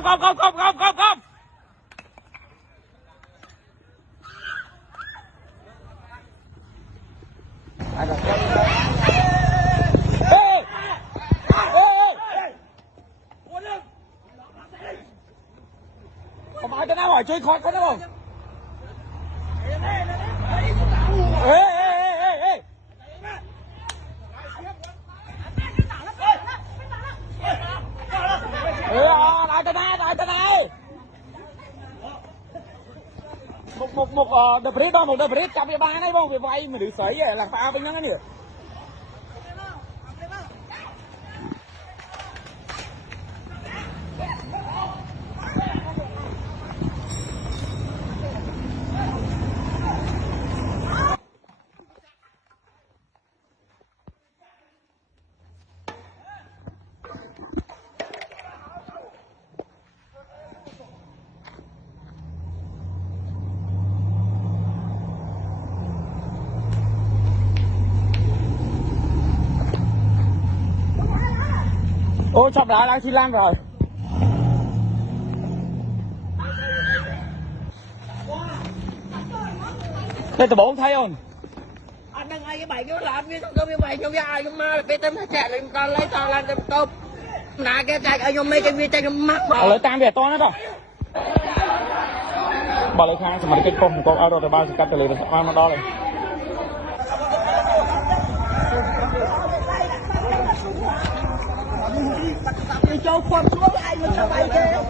không. Không ai cái nào hỏi chơi khó có đâu không? Ê. Lại tên này. Một đập rít đó, một đập rít trong cái ba này không, vì vậy mà được sấy vậy là tao với nhắn nhỉ. Ôi chọc đá đang xi lăng rồi. Đây tụi bốn thấy không? Anh đang ai cái bảy cái làm như tôi như vậy như ai nhưng mà cái tên nó chạy lên con lấy to lên tên tôm nãy cái chạy ở trong mấy cái video mắc Ở lấy tam về to nữa không? Bảo lấy khang mà cái con ở đâu để bao giờ cắt từ lấy nó đo này. cho con xuống anh mà sao bay kia